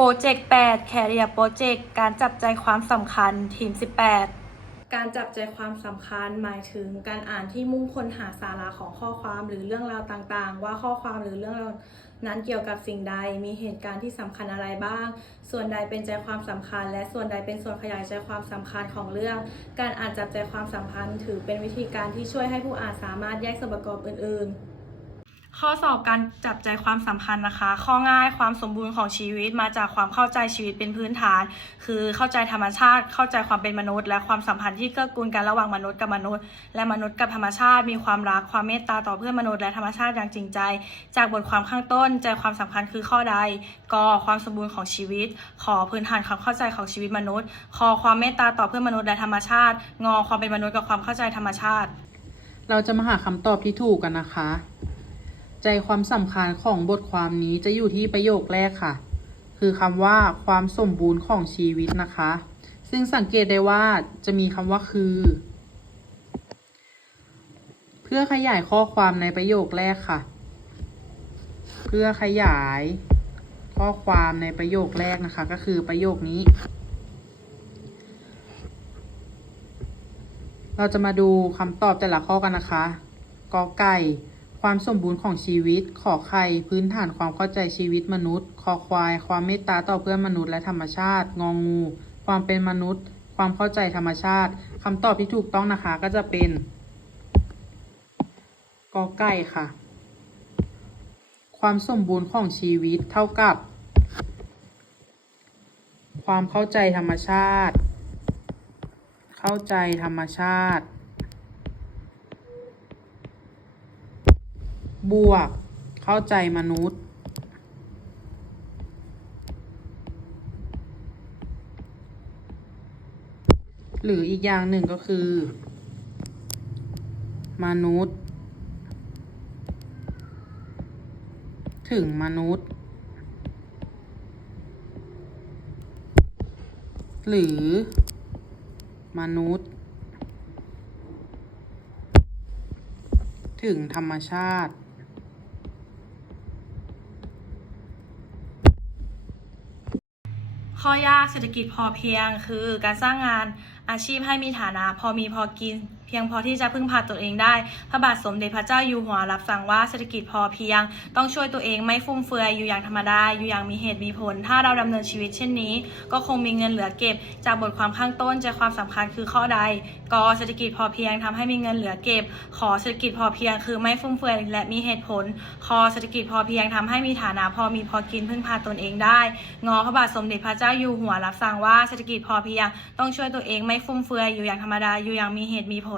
โปรเจกต์8 Career Project การจับใจความสำคัญ ทีม 18 การจับใจความสำคัญหมายถึงการอ่านที่มุ่งค้นหาสาระของข้อความหรือเรื่องราวต่างๆ ว่าข้อความหรือเรื่องราวนั้นเกี่ยวกับสิ่งใด มีเหตุการณ์ที่สำคัญอะไรบ้าง ส่วนใดเป็นใจความสำคัญ และส่วนใดเป็นส่วนขยายใจความสำคัญของเรื่อง การอ่านจับใจความสำคัญถือเป็นวิธีการที่ช่วยให้ผู้อ่านสามารถแยกส่วนประกอบอื่น ๆ ข้อสอบการจับใจความสำคัญนะคะ ข้อง่ายความสมบูรณ์ของชีวิตมาจากความเข้าใจชีวิตเป็นพื้นฐาน คือเข้าใจธรรมชาติ เข้าใจความเป็นมนุษย์ และความสัมพันธ์ที่เกื้อกูลกันระหว่างมนุษย์กับมนุษย์ และมนุษย์กับธรรมชาติ มีความรักความเมตตาต่อเพื่อนมนุษย์และธรรมชาติอย่างจริงใจ จากบทความข้างต้น ใจความสำคัญคือข้อใดกความสมบูรณ์ของชีวิต ขอพื้นฐานความเข้าใจของชีวิตมนุษย์ คอความเมตตาต่อเพื่อนมนุษย์และธรรมชาติ งอความเป็นมนุษย์กับความเข้าใจธรรมชาติ เราจะมาหาคำตอบที่ถูกกันนะคะ ใจความสำคัญของบทความนี้จะอยู่ที่ประโยคแรกค่ะ คือคำว่าความสมบูรณ์ของชีวิตนะคะ ซึ่งสังเกตได้ว่าจะมีคำว่าคือ เพื่อขยายข้อความในประโยคแรกค่ะ เพื่อขยายข้อความในประโยคแรกนะคะ ก็คือประโยคนี้ เราจะมาดูคำตอบแต่ละข้อกันนะคะกอไก่ ความสมบูรณ์ของชีวิต ขอไข่ พื้นฐานความเข้าใจชีวิตมนุษย์ คอควาย ความเมตตาต่อเพื่อนมนุษย์และธรรมชาติ งองู ความเป็นมนุษย์ ความเข้าใจธรรมชาติ คำตอบที่ถูกต้องนะคะก็จะเป็นกอไก่ค่ะ ความสมบูรณ์ของชีวิตเท่ากับ ความเข้าใจธรรมชาติ เข้าใจธรรมชาติ บวก เข้าใจมนุษย์ หรืออีกอย่างหนึ่งก็คือ มนุษย์ ถึงมนุษย์ หรือ มนุษย์ถึงธรรมชาติ ข้อยากเศรษฐกิจพอเพียงคือการสร้างงานอาชีพให้มีฐานะ พอมีพอกิน เพียงพอที่จะพึ่งพาตัวเองได้ พระบาทสมเด็จพระเจ้าอยู่หัวรับสั่งว่าเศรษฐกิจพอเพียง ต้องช่วยตัวเองไม่ฟุ่มเฟือยอยู่อย่างธรรมดาอยู่อย่างมีเหตุมีผล ถ้าเราดำเนินชีวิตเช่นนี้ ก็คงมีเงินเหลือเก็บ จากบทความข้างต้นใจความสำคัญคือข้อใดกเศรษฐกิจพอเพียงทำให้มีเงินเหลือเก็บ ขอเศรษฐกิจพอเพียง คือไม่ฟุ่มเฟือยและมีเหตุผล คอเศรษฐกิจพอเพียงทำให้มีฐานะพอมีพอกินพึ่งพาตนเองได้ งอพระบาทสมเด็จพระเจ้าอยู่หัวรับสั่งว่าเศรษฐกิจพอเพียง ต้องช่วยตัวเองไม่ฟุ่มเฟือยอยู่อย่างธรรมดาอยู่อย่างมีเหตุมีผล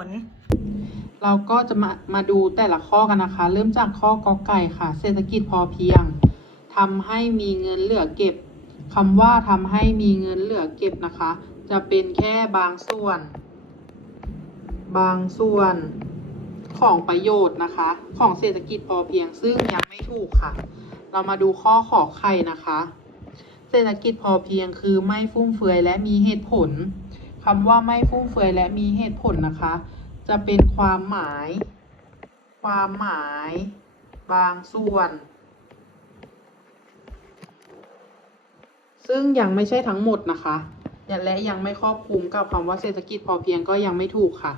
เราก็จะมามาดูแต่ละข้อกันนะคะ เริ่มจากข้อกอไก่ค่ะ เศรษฐกิจพอเพียงทำให้มีเงินเหลือเก็บคำว่าทำให้มีเงินเหลือเก็บนะคะ จะเป็นแค่บางส่วน บางส่วนของประโยชน์นะคะ ของเศรษฐกิจพอเพียงซึ่งยังไม่ถูกค่ะ เรามาดูข้อขอไข่นะคะ เศรษฐกิจพอเพียงคือไม่ฟุ่มเฟือยและมีเหตุผล คำว่าไม่ฟุ่มเฟือยและมีเหตุผลนะคะ จะเป็นความหมาย ความหมาย บางส่วน ซึ่งยังไม่ใช่ทั้งหมดนะคะและยังไม่ครอบคลุมกับคำว่าเศรษฐกิจพอเพียงก็ยังไม่ถูกค่ะ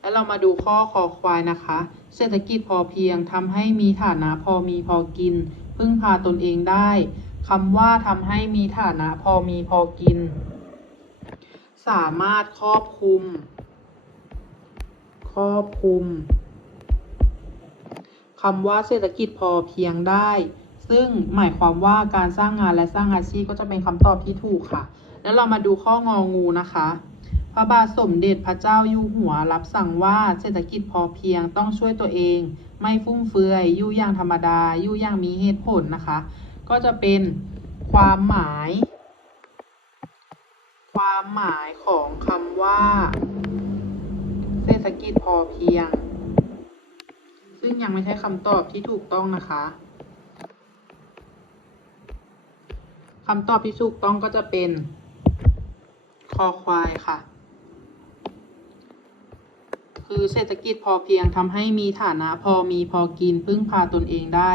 แล้วเรามาดูข้อคอควายนะคะ เศรษฐกิจพอเพียงทำให้มีฐานะพอมีพอกิน พึ่งพาตนเองได้คำว่าทำให้มีฐานะพอมีพอกิน สามารถครอบคลุม ครอบคลุมคำว่าเศรษฐกิจพอเพียงได้ ซึ่งหมายความว่าการสร้างงานและสร้างอาชีพก็จะเป็นคำตอบที่ถูกค่ะ แล้วเรามาดูข้ององูนะคะพระบาทสมเด็จพระเจ้าอยู่หัวรับสั่งว่าเศรษฐกิจพอเพียงต้องช่วยตัวเอง ไม่ฟุ่มเฟือยอยู่อย่างธรรมดาอยู่อย่างมีเหตุผลนะคะ ก็จะเป็นความหมาย ความหมายของคำว่า เศรษฐกิจพอเพียง ซึ่งยังไม่ใช่คำตอบที่ถูกต้องนะคะคำตอบที่ถูกต้องก็จะเป็นคอควายค่ะ คือเศรษฐกิจพอเพียงทำให้มีฐานะพอมีพอกินพึ่งพาตนเองได้